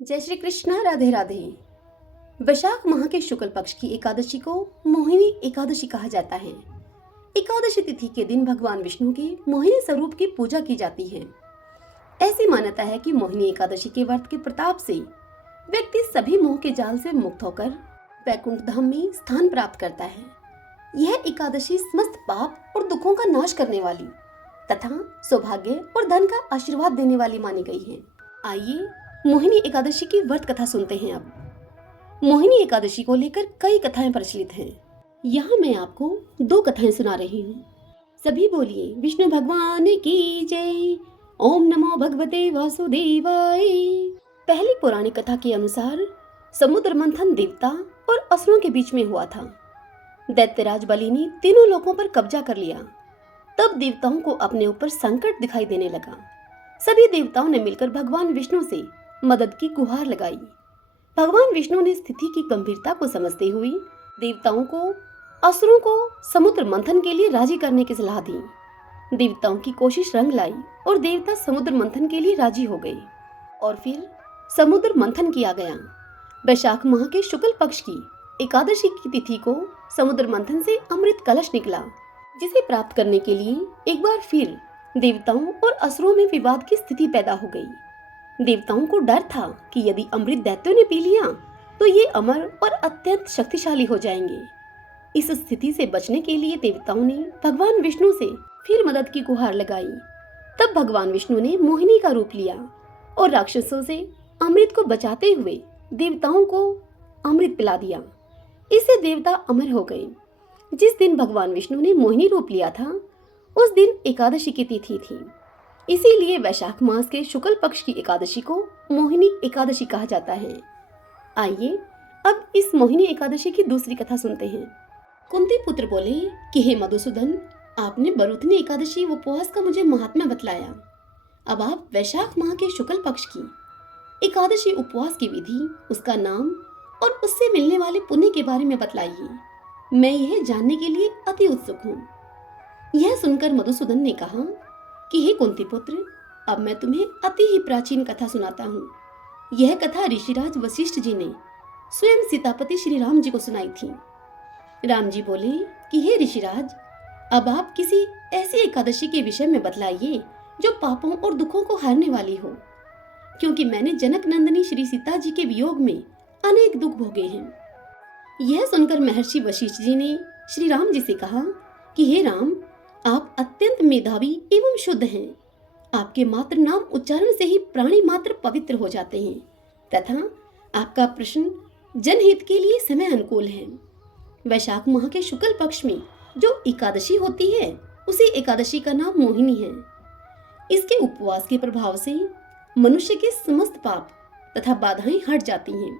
जय श्री कृष्ण। राधे राधे। वैशाख माह के शुक्ल पक्ष की एकादशी को मोहिनी एकादशी कहा जाता है। एकादशी तिथि के दिन भगवान विष्णु के मोहिनी स्वरूप की पूजा की जाती है। ऐसी मान्यता है कि मोहिनी एकादशी के व्रत के प्रताप से व्यक्ति सभी मोह के जाल से मुक्त होकर वैकुंठ धाम में स्थान प्राप्त करता है। यह एकादशी समस्त पाप और दुखों का नाश करने वाली तथा सौभाग्य और धन का आशीर्वाद देने वाली मानी गई है। आइए मोहिनी एकादशी की व्रत कथा सुनते हैं। अब मोहिनी एकादशी को लेकर कई कथाएं प्रचलित हैं। यहाँ मैं आपको दो कथाएं सुना रही हूँ। सभी बोलिए विष्णु भगवान की जय। ओम नमो भगवते वासुदेवाय। पहली पौराणिक कथा के अनुसार समुद्र मंथन देवता और असुरों के बीच में हुआ था। दैत्यराज बलि ने तीनों लोकों पर कब्जा कर लिया। तब देवताओं को अपने ऊपर संकट दिखाई देने लगा। सभी देवताओं ने मिलकर भगवान विष्णु से मदद की गुहार लगाई। भगवान विष्णु ने स्थिति की गंभीरता को समझते हुए देवताओं को असुरों को समुद्र मंथन के लिए राजी करने की सलाह दी। देवताओं की कोशिश रंग लाई और देवता समुद्र मंथन के लिए राजी हो गए और फिर समुद्र मंथन किया गया। वैशाख माह के शुक्ल पक्ष की एकादशी की तिथि को समुद्र मंथन से अमृत कलश निकला, जिसे प्राप्त करने के लिए एक बार फिर देवताओं और असुरों में विवाद की स्थिति पैदा हो गई। देवताओं को डर था कि यदि अमृत दैत्यों ने पी लिया तो ये अमर और अत्यंत शक्तिशाली हो जाएंगे। इस स्थिति से बचने के लिए देवताओं ने भगवान विष्णु से फिर मदद की गुहार लगाई। तब भगवान विष्णु ने मोहिनी का रूप लिया और राक्षसों से अमृत को बचाते हुए देवताओं को अमृत पिला दिया। इससे देवता अमर हो गए। जिस दिन भगवान विष्णु ने मोहिनी रूप लिया था उस दिन एकादशी की तिथि थी। इसीलिए वैशाख मास के शुक्ल पक्ष की एकादशी को मोहिनी एकादशी कहा जाता है। आइए अब इस मोहिनी एकादशी की दूसरी कथा सुनते हैं। कुंती पुत्र बोले कि हे मधुसूदन, आपने बरूथनी एकादशी उपवास का मुझे महात्म्य बतलाया। अब आप वैशाख माह के शुक्ल पक्ष की एकादशी उपवास की विधि, उसका नाम और उससे मिलने वाले पुण्य के बारे में बतलाइए। मैं यह जानने के लिए अति उत्सुक हूँ। यह सुनकर मधुसूदन ने कहा कि हे कुंती पुत्र, अब मैं तुम्हें अति ही प्राचीन कथा सुनाता हूँ। यह कथा ऋषिराज वशिष्ठ जी ने स्वयं सीतापति श्री राम जी को सुनाई थी। राम जी बोले कि हे ऋषिराज, अब आप किसी ऐसी एकादशी के विषय में बतलाइए जो पापों और दुखों को हरने वाली हो, क्योंकि मैंने जनक नंदिनी श्री सीता जी के वियोग में अनेक दुख भोगे हैं। यह सुनकर महर्षि वशिष्ठ जी ने श्री राम जी से कहा कि हे राम, आप अत्यंत मेधावी एवं शुद्ध हैं। आपके मात्र नाम उच्चारण से ही प्राणी मात्र पवित्र हो जाते हैं तथा आपका प्रश्न जनहित के लिए समय अनुकूल है। वैशाख माह के शुक्ल पक्ष में जो एकादशी होती है उसी एकादशी का नाम मोहिनी है। इसके उपवास के प्रभाव से मनुष्य के समस्त पाप तथा बाधाएं हट जाती हैं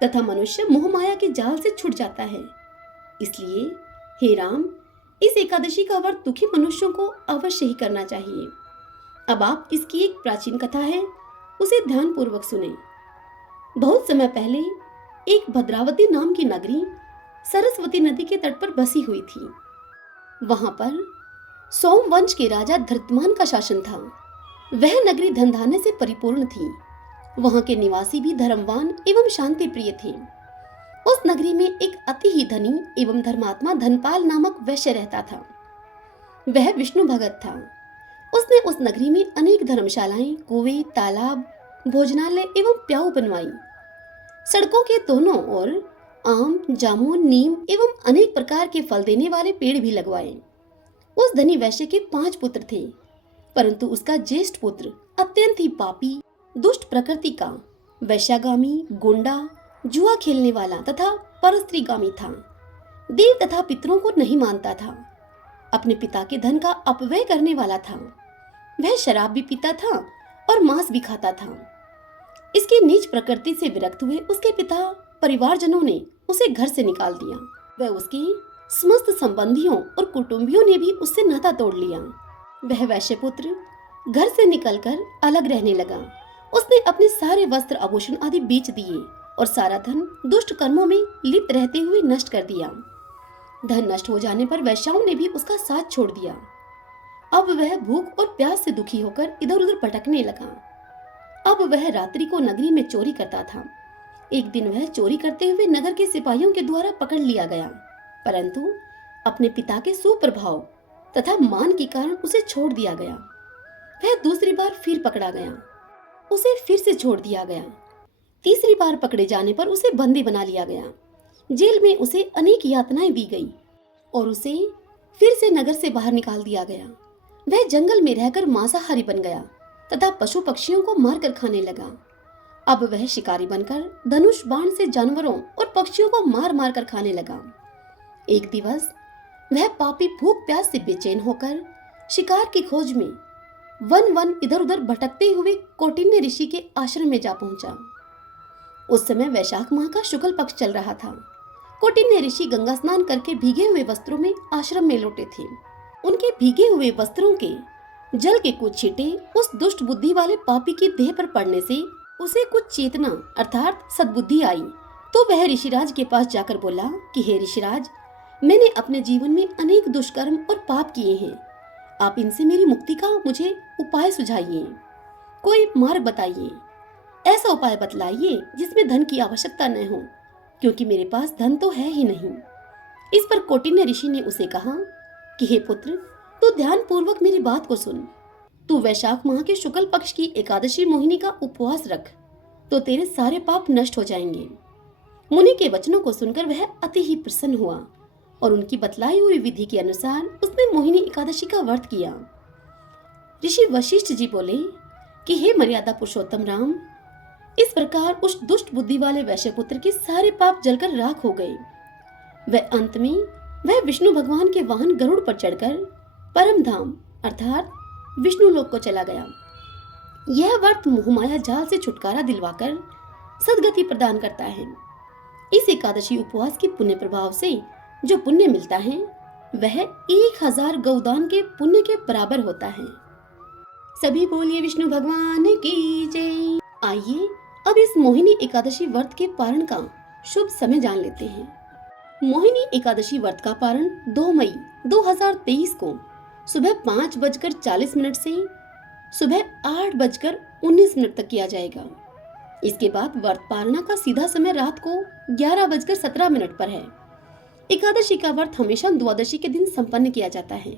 तथा मनुष्य मोह माया के जाल से छूट जाता है। इसलिए हे राम, इस एकादशी का व्रत दुखी मनुष्यों को अवश्य ही करना चाहिए। अब आप इसकी एक प्राचीन कथा है, उसे ध्यान पूर्वक सुने। बहुत समय पहले एक भद्रावती नाम की नगरी सरस्वती नदी के तट पर बसी हुई थी। वहां पर सोमवंश के राजा धृतमान का शासन था। वह नगरी धन धान्य से परिपूर्ण थी। वहां के निवासी भी धर्मवान एवं शांति प्रिय थे। उस नगरी में एक अति ही धनी एवं धर्मात्मा धनपाल नामक वैश्य रहता था। वह विष्णु भगत था। उसने उस नगरी में अनेक धर्मशालाएं, कुएं, तालाब, भोजनालय एवं प्याऊ बनवाई। सड़कों के दोनों ओर आम, जामुन, नीम एवं अनेक प्रकार के फल देने वाले पेड़ भी लगवाए। उस धनी वैश्य के 5 पुत्र थे, परंतु उसका ज्येष्ठ पुत्र अत्यंत ही पापी, दुष्ट प्रकृति का, वैश्यागामी, गुंडा, जुआ खेलने वाला तथा परस्त्रीगामी था। देव तथा पितरों को नहीं मानता था। अपने पिता के धन का अपव्यय करने वाला था। वह शराब भी पीता था और मांस भी खाता था। इसकी नीच प्रकृति से विरक्त हुए उसके पिता परिवारजनों ने उसे घर से निकाल दिया। वह उसके समस्त संबंधियों और कुटुंबियों ने भी उससे नाता तोड़ लिया। वह वैश्य पुत्र घर से निकलकर अलग रहने लगा। उसने अपने सारे वस्त्र, आभूषण आदि बेच दिए और सारा धन दुष्ट कर्मों में लिप्त रहते हुए नष्ट कर दिया। धन नष्ट हो जाने पर वैश्याओं ने भी उसका साथ छोड़ दिया। अब वह भूख और प्यास से दुखी होकर इधर उधर भटकने लगा। अब वह रात्रि को नगरी में चोरी करता था। एक दिन वह चोरी करते हुए नगर के सिपाहियों के द्वारा पकड़ लिया गया, परंतु अपने पिता के सुप्रभाव तथा मान के कारण उसे छोड़ दिया गया। वह दूसरी बार फिर पकड़ा गया, उसे फिर से छोड़ दिया गया। तीसरी बार पकड़े जाने पर उसे बंदी बना लिया गया। जेल में उसे अनेक यातनाएं दी गई और उसे फिर से नगर से बाहर निकाल दिया गया। वह जंगल में रहकर मांसाहारी बन गया तथा पशु पक्षियों को मारकर खाने लगा। अब वह शिकारी बनकर धनुष बाण से जानवरों और पक्षियों को मार मार कर खाने लगा। एक दिवस वह पापी भूख प्यास से बेचैन होकर शिकार की खोज में वन वन इधर उधर भटकते हुए कौटिन्य ऋषि के आश्रम में जा पहुंचा। उस समय वैशाख माह का शुक्ल पक्ष चल रहा था। कौटिन्य ऋषि गंगा स्नान करके भीगे हुए वस्त्रों में आश्रम में लौटे थे। उनके भीगे हुए वस्त्रों के जल के कुछ छींटे उस दुष्ट बुद्धि वाले पापी की देह पर पड़ने से उसे कुछ चेतना अर्थात सद्बुद्धि आई। तो वह ऋषिराज के पास जाकर बोला कि हे ऋषिराज, मैंने अपने जीवन में अनेक दुष्कर्म और पाप किए हैं। आप इनसे मेरी मुक्ति का मुझे उपाय सुझाइए, कोई मार्ग बताइए। ऐसा उपाय बतलाइए जिसमें धन की आवश्यकता न हो, क्योंकि मेरे पास धन तो है ही नहीं। इस पर कौटिन्य ऋषि ने उसे कहा कि हे पुत्र, तू ध्यान पूर्वक मेरी बात को सुन। तू वैशाख माह के शुक्ल पक्ष की एकादशी मोहिनी का उपवास रख, तो तेरे सारे पाप नष्ट हो जाएंगे। मुनि के वचनों को सुनकर वह अति ही प्रसन्न हुआ और उनकी बतलाई हुई विधि के अनुसार उसने मोहिनी एकादशी का व्रत किया। ऋषि वशिष्ठ जी बोले कि हे मर्यादा पुरुषोत्तम राम, इस प्रकार उस दुष्ट बुद्धि वाले वैश्य पुत्र के सारे पाप जलकर राख हो गए। वह अंत में वह विष्णु भगवान के वाहन गरुड़ पर चढ़कर परम धाम अर्थात विष्णु लोक को चला गया। यह व्रत मोहमाया जाल से छुटकारा दिलवाकर सदगति प्रदान करता है। इस एकादशी उपवास के पुण्य प्रभाव से जो पुण्य मिलता है वह 1000 गौदान के पुण्य के बराबर होता है। सभी बोलिए विष्णु भगवान की जय। आइए अब इस मोहिनी एकादशी व्रत के पारण का शुभ समय जान लेते हैं। मोहिनी एकादशी व्रत का पारण 2 मई 2023 को सुबह 5:40 से सुबह 8:19 तक किया जाएगा। इसके बाद व्रत पारणा का सीधा समय रात को 11:17 पर है। एकादशी का व्रत हमेशा द्वादशी के दिन संपन्न किया जाता है।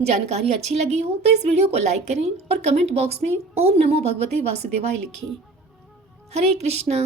जानकारी अच्छी लगी हो तो इस वीडियो को लाइक करें और कमेंट बॉक्स में ओम नमो भगवते वासुदेवाय लिखें। हरे कृष्णा।